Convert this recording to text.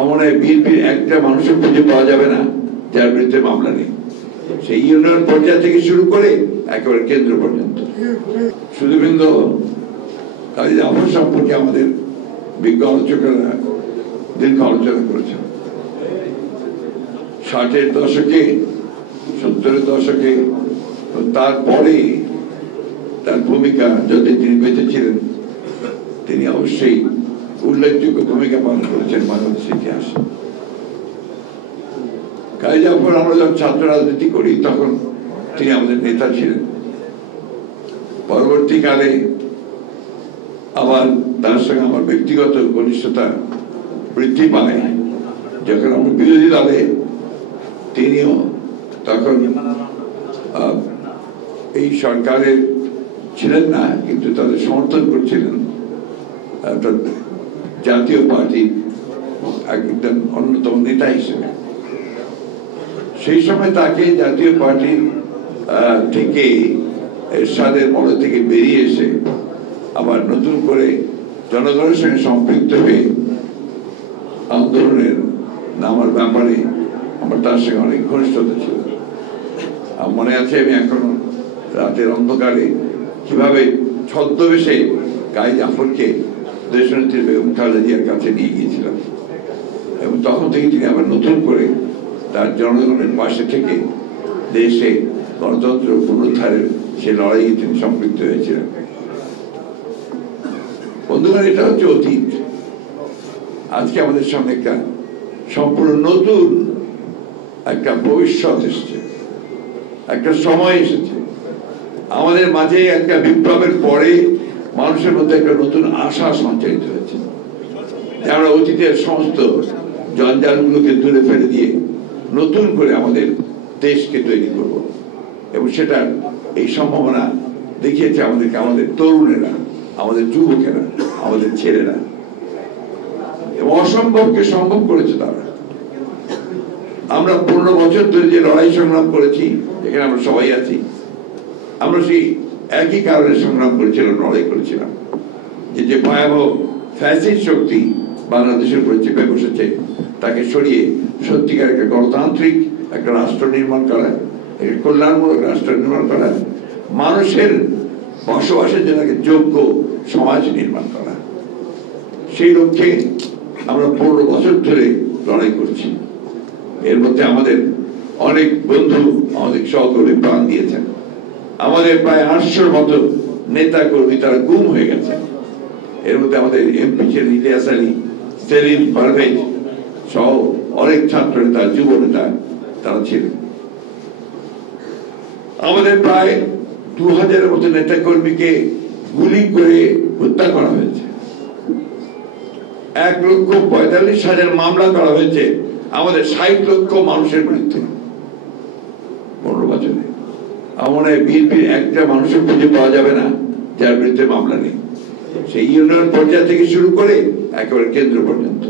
আমার বিএনপির একটা মানুষের খুঁজে পাওয়া যাবে না যার বিরুদ্ধে মামলা নেই, সেই ইউনিয়ন পর্যায় থেকে শুরু করে একেবারে কেন্দ্র পর্যন্ত। শুধুবৃন্দ কাজী জাফর সম্পর্কে আমাদের বিজ্ঞ আলোচকেরা দীর্ঘ আলোচনা করেছেন। 60-এর দশকে, 70-এর দশকে, তারপরে তার ভূমিকা যদি তিনি বেঁচে ছিলেন, তিনি অবশ্যই উল্লেখযোগ্য ভূমিকা পালন করেছেন বাংলাদেশের ইতিহাসে। কাজী জাফর, আমরা যখন ছাত্র রাজনীতি করি তখন তিনি আমাদের নেতা ছিলেন। পরবর্তীকালে আবার তার সঙ্গে আমার ব্যক্তিগত ঘনিষ্ঠতা বৃদ্ধি পায় যখন আমরা বিরোধী দলে, তিনিও তখন এই সরকারের ছিলেন না, কিন্তু তাদের সমর্থন করছিলেন জাতীয় পার্টির একজন অন্যতম নেতা হিসেবে। সেই সময় তাকে জাতীয় পার্টির থেকে এরশাদের মনে থেকে বেরিয়ে এসে আবার নতুন করে জনগণের সঙ্গে সম্পৃক্ত হয়ে আন্দোলনের নামার ব্যাপারে আমার তার সঙ্গে অনেক ঘনিষ্ঠতা ছিল। মনে আছে আমি এখনো রাতের অন্ধকারে কিভাবে ছদ্মবেশে কাজী জাফরকে দেশনেত্রী বেগম খালেদা জিয়ার কাছে নিয়ে গিয়েছিলাম, এবং তখন থেকে তিনি আবার নতুন করে তার জনগণের পাশে থেকে দেশে গণতন্ত্র পুনরুদ্ধারের সে লড়াইয়ে তিনি সম্পৃক্ত হয়েছিলেন। বন্ধুগণ, এটা হচ্ছে অতীত। আজকে আমাদের সামনে একটা সম্পূর্ণ নতুন একটা ভবিষ্যৎ এসেছে, একটা সময় এসেছে। আমাদের মাঝে একটা বিপ্লবের পরে মানুষের মধ্যে একটা নতুন আশা সঞ্চারিত হয়েছে। আমরা অতীতের সমস্ত জঞ্জালগুলোকে দূরে ফেলে দিয়ে নতুন করে আমাদের দেশকে তৈরি করব, এবং সেটা এই সম্ভাবনা দেখিয়েছে আমাদেরকে আমাদের তরুণেরা, আমাদের যুবকেরা, আমাদের ছেলেরা, এবং অসম্ভবকে সম্ভব করেছে তারা। আমরা 15 বছর ধরে যে লড়াই সংগ্রাম করেছি, এখানে আমরা সবাই আছি, আমরা সেই একই কারণে সংগ্রাম করেছিলাম, লড়াই করেছিলাম যে ভয়াবহ ফ্যাসিস্ট শক্তি বাংলাদেশের উপরে চেপে বসেছে, তাকে সরিয়ে সত্যিকার একটা গণতান্ত্রিক একটা রাষ্ট্র নির্মাণ করা, একটা কল্যাণমূলক রাষ্ট্র নির্মাণ করা, মানুষের বসবাসের জন্য একটা যোগ্য সমাজ নির্মাণ করা। সেই লক্ষ্যে আমরা 15 বছর ধরে লড়াই করছি। এর মধ্যে আমাদের অনেক বন্ধু, অনেক সহকর্মী প্রাণ দিয়েছেন। আমাদের প্রায় 800-র মতো নেতা কর্মী তারা গুম হয়ে গেছে। এর মধ্যে আমাদের এমপি ছিলেন ইলিয়াস আলী, সেলিম, পারভেজ সহ অনেক ছাত্র নেতা, যুব নেতা তারা ছিলেন। আমাদের প্রায় 2000-এর মতো নেতা কর্মীকে গুলি করে হত্যা করা হয়েছে। 1,45,000 মামলা করা হয়েছে আমাদের 60 লক্ষ মানুষের বিরুদ্ধে 15 বছরে। আমার বিএনপির একটা মানুষের খুঁজে পাওয়া যাবে না যার বিরুদ্ধে মামলা নেই, সেই ইউনিয়ন পর্যায় থেকে শুরু করে একেবারে কেন্দ্র পর্যন্ত।